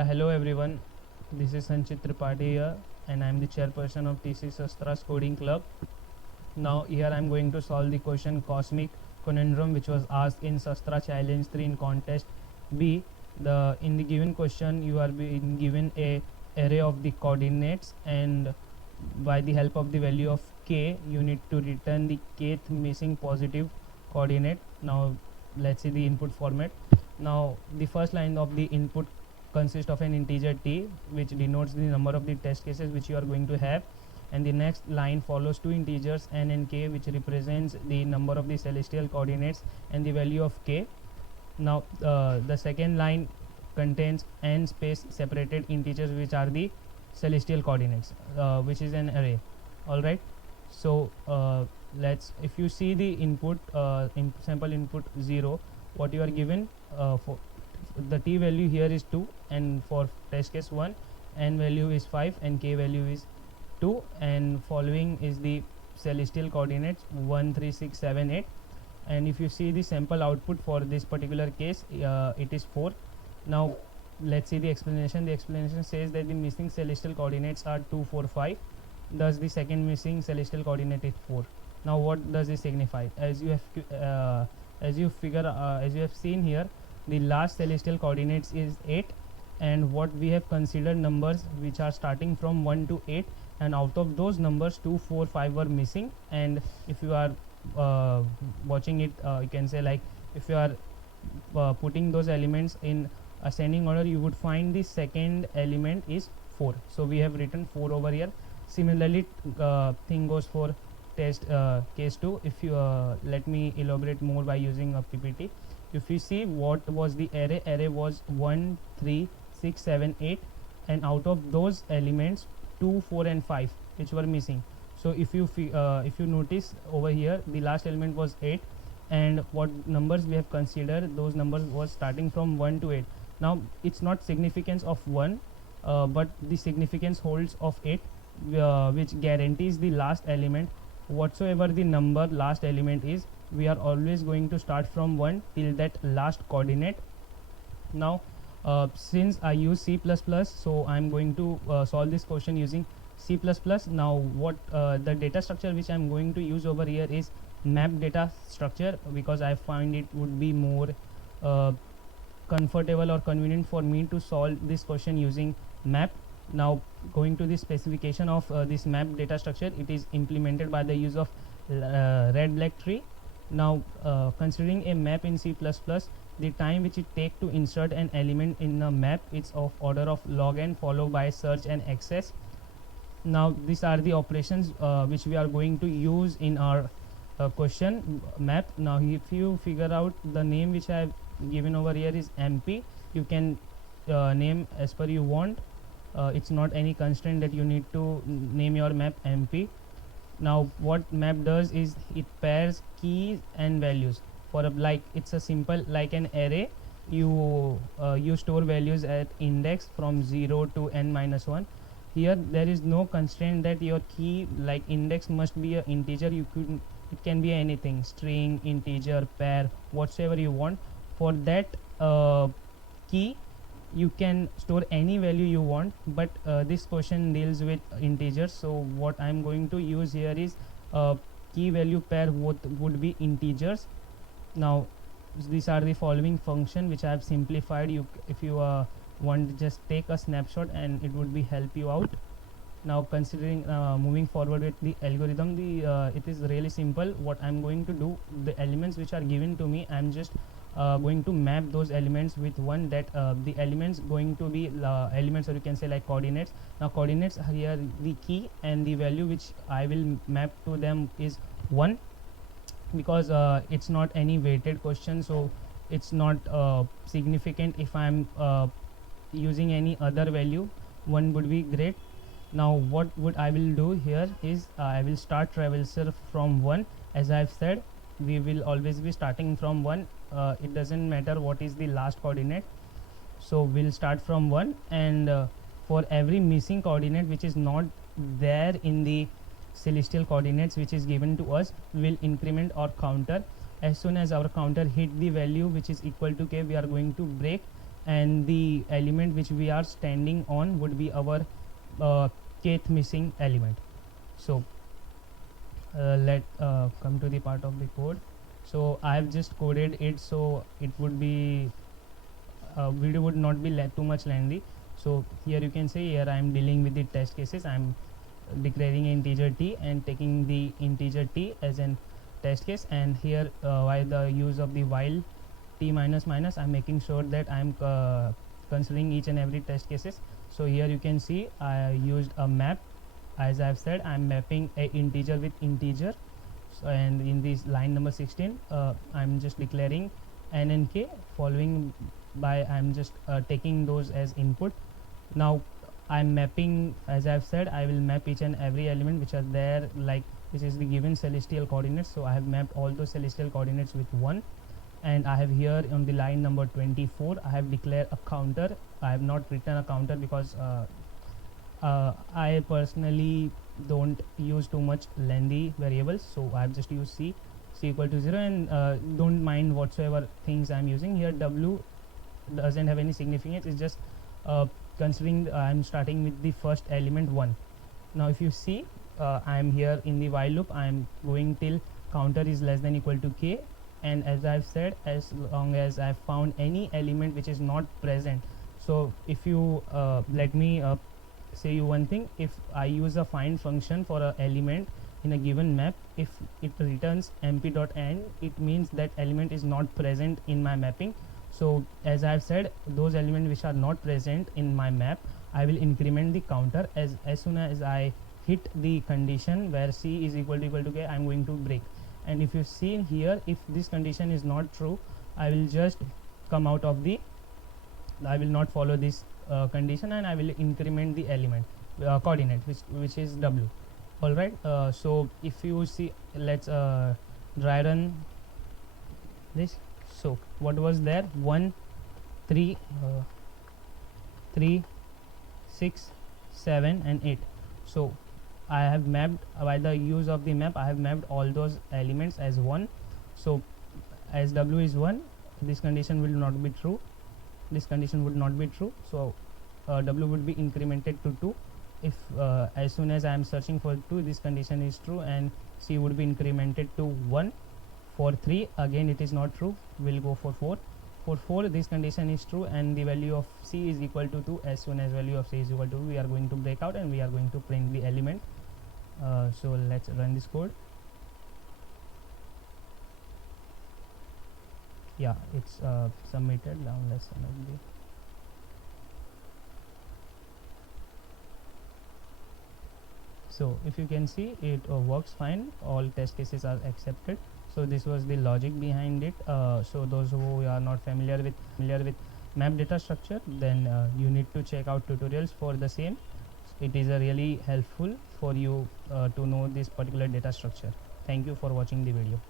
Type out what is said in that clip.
Yeah, hello everyone. This is Sanchit Trpathi here, and I'm the chairperson of TC Shastra's Coding Club. Now, here I'm going to solve the question Cosmic Conundrum, which was asked in Shastra Challenge 3 in Contest B. In the given question, you are being given a array of the coordinates, and by the help of the value of k, you need to return the kth missing positive coordinate. Now, let's see the input format. Now, the first line of the input consists of an integer t, which denotes the number of the test cases which you are going to have, and the next line follows two integers n and k, which represents the number of the celestial coordinates and the value of k. Now the second line contains n space separated integers, which are the celestial coordinates, which is an array. All right, so if you see the input, sample input 0, what you are given, for the t value here is 2, and for test case 1, n value is 5 and k value is 2, and following is the celestial coordinates 1 3 6 7 8. And if you see the sample output for this particular case, it is 4. Now let's see the explanation. The explanation says that the missing celestial coordinates are 2 4 5, thus the second missing celestial coordinate is 4. Now what does this signify? As you have seen here, the last celestial coordinates is 8, and what we have considered numbers which are starting from 1 to 8, and out of those numbers 2 4 5 were missing. And if you are watching it, you can say, like, if you are putting those elements in ascending order, you would find the second element is 4, so we have written 4 over here. Similarly, thing goes for test case 2. If you let me elaborate more by using a ppt. If you see what was the array was 1 3 6 7 8, and out of those elements 2 4 and 5 which were missing. So if you notice over here, the last element was 8, and what numbers we have considered, those numbers was starting from 1 to 8. Now it's not significance of 1, but the significance holds of 8, which guarantees the last element, whatsoever the number last element is, we are always going to start from 1 till that last coordinate. Now since I use C++, so I'm going to solve this question using C++. Now what the data structure which I'm going to use over here is map data structure, because I find it would be more comfortable or convenient for me to solve this question using map. Now going to the specification of this map data structure, it is implemented by the use of red black tree. Now considering a map in C++, the time which it take to insert an element in a map is of order of log n, followed by search and access. Now these are the operations which we are going to use in our question map. Now if you figure out the name which I have given over here is MP, you can name as per you want. It's not any constraint that you need to name your map MP. Now what map does is it pairs keys and values for a, like, it's a simple like an array. You store values at index from 0 to n minus 1. Here there is no constraint that your key, like index, must be an integer. It can be anything, string, integer, pair, whatsoever you want. For that key you can store any value you want, but this question deals with integers, so what I'm going to use here is key value pair would be integers. Now these are the following function which I have simplified. If you want, just take a snapshot and it would be help you out. Now considering moving forward with the algorithm, it is really simple. What I'm going to do, the elements which are given to me, I'm just going to map those elements with one, that the elements going to be elements, or you can say like coordinates. Now coordinates here, the key and the value which I will map to them is 1, because it's not any weighted question, so it's not significant. If I'm using any other value, 1 would be great. Now what I will do here is I will start traversal from 1. As I've said, we will always be starting from 1. It doesn't matter what is the last coordinate, so we'll start from 1, and for every missing coordinate which is not there in the celestial coordinates which is given to us, will increment our counter. As soon as our counter hit the value which is equal to k, we are going to break and the element which we are standing on would be our kth missing element. So let come to the part of the code. So I have just coded it, so it would be video would not be too much lengthy. So here you can see, here I am dealing with the test cases. I am declaring an integer t and taking the integer t as an test case, and here by the use of the while t minus minus, I'm making sure that I'm considering each and every test cases. So here you can see I used a map. As I've said, I'm mapping a integer with integer. So, and in this line number 16, I'm just declaring n and k, following by I'm just taking those as input. Now I'm mapping, as I've said, I will map each and every element which are there, like this is the given celestial coordinates. So I have mapped all those celestial coordinates with 1, and I have here on the line number 24, I have declared a counter. I have not written a counter because I personally don't use too much lengthy variables, so I have just used c equal to 0, and don't mind whatsoever things I'm using here. W doesn't have any significance, it's just considering I'm starting with the first element 1. Now if you see, I'm here in the while loop, I'm going till counter is less than equal to k, and as I've said, as long as I've found any element which is not present. So if you let me say you one thing, if I use a find function for an element in a given map, if it returns mp.n, it means that element is not present in my mapping. So as I've said, those elements which are not present in my map, I will increment the counter as soon as I hit the condition where c is equal to k, I'm going to break. And if you see here, if this condition is not true, I will just come out of the, I will not follow this condition, and I will increment the element coordinate which is w. All right, so if you see, let's dry run this. So what was there? 1 3 3 6 7 and 8. So I have mapped, by the use of the map, I have mapped all those elements as 1. So as w is 1, this condition will not be true, this condition would not be true. So w would be incremented to 2. If as soon as I am searching for 2, this condition is true, and c would be incremented to 1. For 3, again it is not true, we'll go for 4. For 4, this condition is true, and the value of c is equal to 2. As soon as value of c is equal to 2, we are going to break out and we are going to print the element. So let's run this code. Yeah, it's submitted. Now let's submit the. So if you can see, it works fine, all test cases are accepted. So this was the logic behind it. So those who are not familiar with map data structure, then you need to check out tutorials for the same. It is really helpful for you to know this particular data structure. Thank you for watching the video.